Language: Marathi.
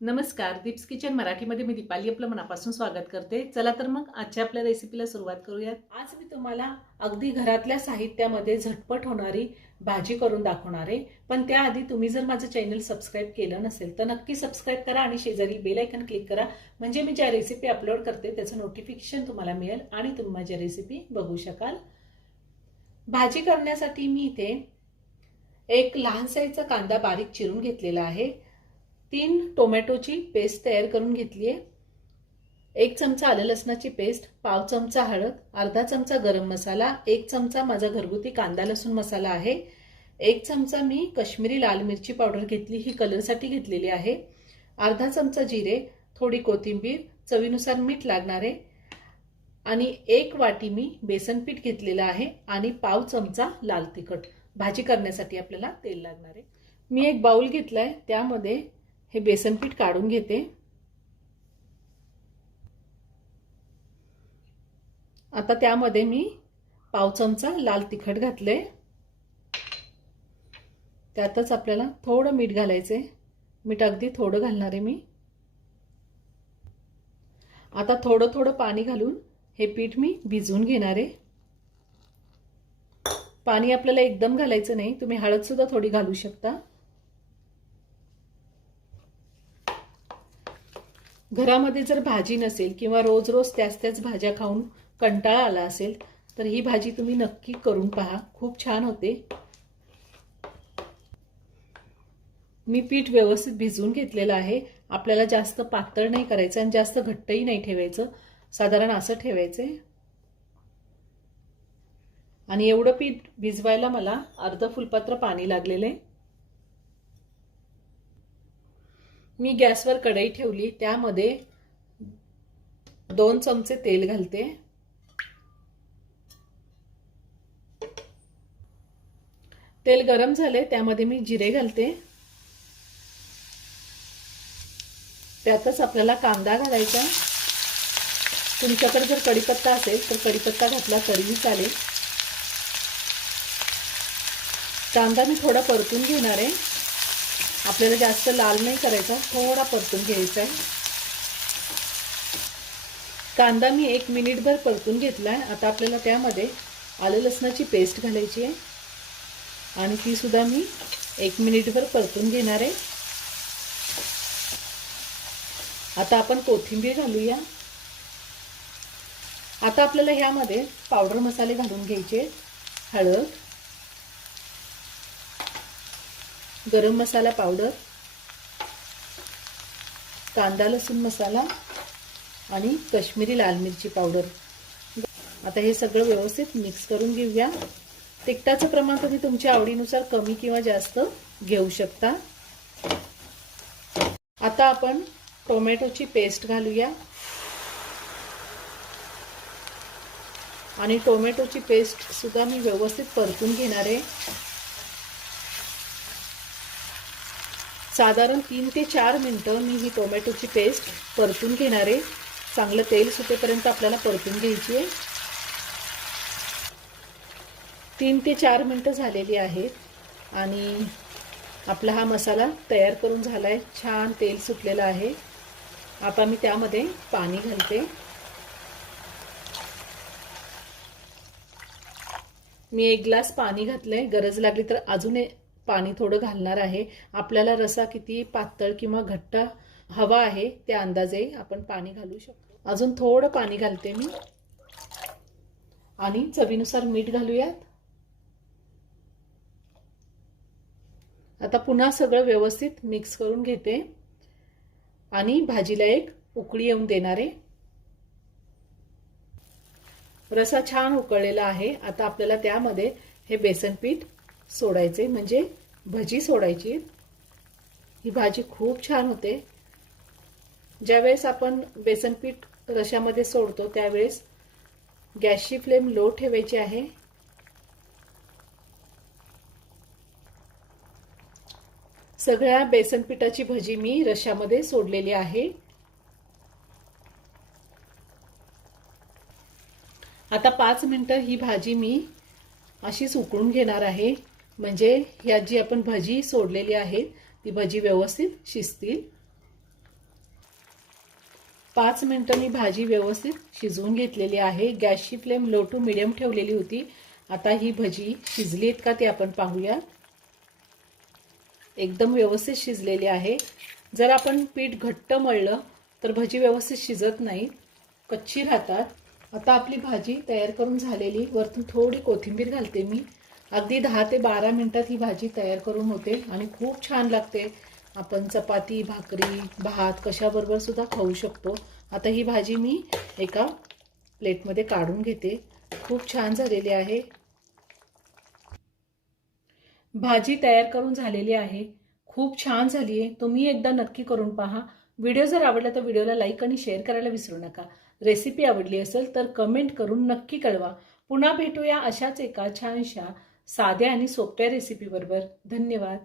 नमस्कार दीप्स किचन मराठीमध्ये मी दीपाली आपलं मनापासून स्वागत करते. चला तर मग आजच्या आपल्या रेसिपीला सुरुवात करूयात. आज मी तुम्हाला अगदी घरातल्या साहित्यामध्ये झटपट होणारी भाजी करून दाखवणार आहे. पण त्याआधी तुम्ही जर माझं चॅनल सबस्क्राईब केलं नसेल तर नक्की सबस्क्राईब करा आणि शेजारी बेल आयकन क्लिक करा. म्हणजे मी ज्या रेसिपी अपलोड करते त्याचं नोटिफिकेशन तुम्हाला मिळेल आणि तुम्ही माझ्या रेसिपी बघू शकाल. भाजी करण्यासाठी मी इथे एक लहान साईजचा कांदा बारीक चिरून घेतलेला आहे. तीन टोमॅटोची पेस्ट तयार करून घेतली आहे. एक चमचा आलं लसणाची पेस्ट पाव चमचा हळद अर्धा चमचा गरम मसाला एक चमचा माझा घरगुती कांदा लसूण मसाला आहे. एक चमचा मी कश्मीरी लाल मिरची पावडर घेतली ही कलरसाठी घेतलेली आहे. अर्धा चमचा जिरे थोडी कोथिंबीर चवीनुसार मीठ लागणार आहे. आणि एक वाटी मी बेसन पीठ घेतलेलं आहे आणि पाव चमचा लाल तिखट. भाजी करण्यासाठी आपल्याला तेल लागणार आहे. मी एक बाउल आहे त्यामध्ये हे बेसन पीठ काढून घेते. आता त्यामध्ये मी पाव चमचा लाल तिखट घातले. त्यातच आपल्याला थोडं मीठ घालायचे मीठ अगदी थोडं घालणार आहे मी. आता थोडं थोडं पाणी घालून हे पीठ मी भिजवून घेणार. आहे पाणी आपल्याला एकदम घालायचं नाही. तुम्ही हळदसुद्धा थोडी घालू शकता. घरामध्ये जर भाजी नसेल किंवा रोज रोज त्याच त्याच भाज्या खाऊन कंटाळा आला असेल तर ही भाजी तुम्ही नक्की करून पहा. खूप छान होते. मी पीठ व्यवस्थित भिजवून घेतलेलं आहे. आपल्याला जास्त पातळ नाही करायचं आणि जास्त घट्टही नाही ठेवायचं. साधारण असं ठेवायचंय आणि एवढं पीठ भिजवायला मला अर्ध फुलपात्र पाणी लागलेलं आहे. मी गॅसवर कढई ठेवली त्यामध्ये दोन चमचे तेल घालते. तेल गरम झाले त्यामध्ये मी जिरे घालते. त्यातच आपल्याला कांदा घालायचा. तुमच्याकडे जर कढीपत्ता असेल तर कढीपत्ता घातला तरीही चालेल. कांदा मी थोडा परतून घेणार आहे. आपल्याला जास्त लाल नाही करायचा थोडा परतून घ्यायचा आहे. कांदा मी एक मिनिटभर परतून घेतला आहे. आता आपल्याला त्यामध्ये आलं लसणाची पेस्ट घालायची आहे. आणि तीसुद्धा मी एक मिनिटभर परतून घेणार आहे. आता आपण कोथिंबीर घालूया. आता आपल्याला ह्यामध्ये पावडर मसाले घालून घ्यायचे हळद गरम मसाला पावडर कांदा लसूण मसाला आणि कश्मीरी लाल मिरची पावडर. आता हे सगळं व्यवस्थित मिक्स करून घेऊया. तिखटाचं प्रमाण तुम्ही तुमच्या आवडीनुसार कमी किंवा जास्त घेऊ शकता. आता आपण टोमॅटोची पेस्ट घालूया. आणि टोमॅटोची पेस्ट सुद्धा मी व्यवस्थित परतून घेणार आहे. साधारण तीन ते चार मिनटं मी ही टोमॅटोची पेस्ट परतून घेणार आहे. चांगलं तेल सुटेपर्यंत आपल्याला परतून घ्यायची आहे. तीन ते चार मिनटं झालेली आहेत आणि आपला हा मसाला तयार करून झाला आहे छान तेल सुटलेलं आहे. आता मी त्यामध्ये पाणी घालते. मी एक ग्लास पाणी घातलं आहे गरज लागली तर अजून पाणी थोडं घालणार आहे. आपल्याला रसा किती पातळ किंवा घट्ट हवा आहे त्या अंदाजे आपण पाणी घालू शकतो. अजून थोडं पाणी घालते मी. आणि चवीनुसार मीठ घालूयात. आता पुन्हा सगळं व्यवस्थित मिक्स करून घेते. आणि भाजीला एक उकळी येऊन देणार आहे. रसा छान उकळलेला आहे. आता आपल्याला त्यामध्ये हे बेसन पीठ सोडायचे म्हणजे भजी सोडायची. ही भाजी खूप छान होते. ज्यावेळेस आपण बेसन पीठ रशामध्ये सोडतो त्यावेळेस गॅसची फ्लेम लो ठेवायची आहे. सगळ्या बेसन पिठाची भजी मी रशामध्ये सोडलेली आहे. आता पाच मिनटं ही भाजी मी अशीच उकळून घेणार आहे. म्हणजे ह्या जी आपण भजी सोडलेली आहे ती भजी व्यवस्थित शिजतील. पाच मिनटं मी भाजी व्यवस्थित शिजवून घेतलेली आहे. गॅसची फ्लेम लो टू मिडियम ठेवलेली होती. आता ही भजी शिजली आहेत का ते आपण पाहूया. एकदम व्यवस्थित शिजलेली आहे. जर आपण पीठ घट्ट मळलं तर भजी व्यवस्थित शिजत नाही. कच्ची राहतात. आता आपली भाजी तयार करून झालेली. वरतून थोडी कोथिंबीर घालते मी. अगदी दहा ते बारा मिनटात ही भाजी तयार करून होते आणि खूप छान लागते. आपण चपाती भाकरी भात कशाबरोबर सुद्धा खाऊ शकतो. आता ही भाजी मी एका प्लेटमध्ये काढून घेते. खूप छान झालेली आहे. भाजी तयार करून झालेली आहे. खूप छान झाली आहे. तुम्ही एकदा नक्की करून पहा. व्हिडिओ जर आवडला तर व्हिडिओला लाईक आणि शेअर करायला विसरू नका. रेसिपी आवडली असेल तर कमेंट करून नक्की कळवा. पुन्हा भेटूया अशाच एका छानशा साध्या आणि सोप्या रेसिपीबरोबर धन्यवाद.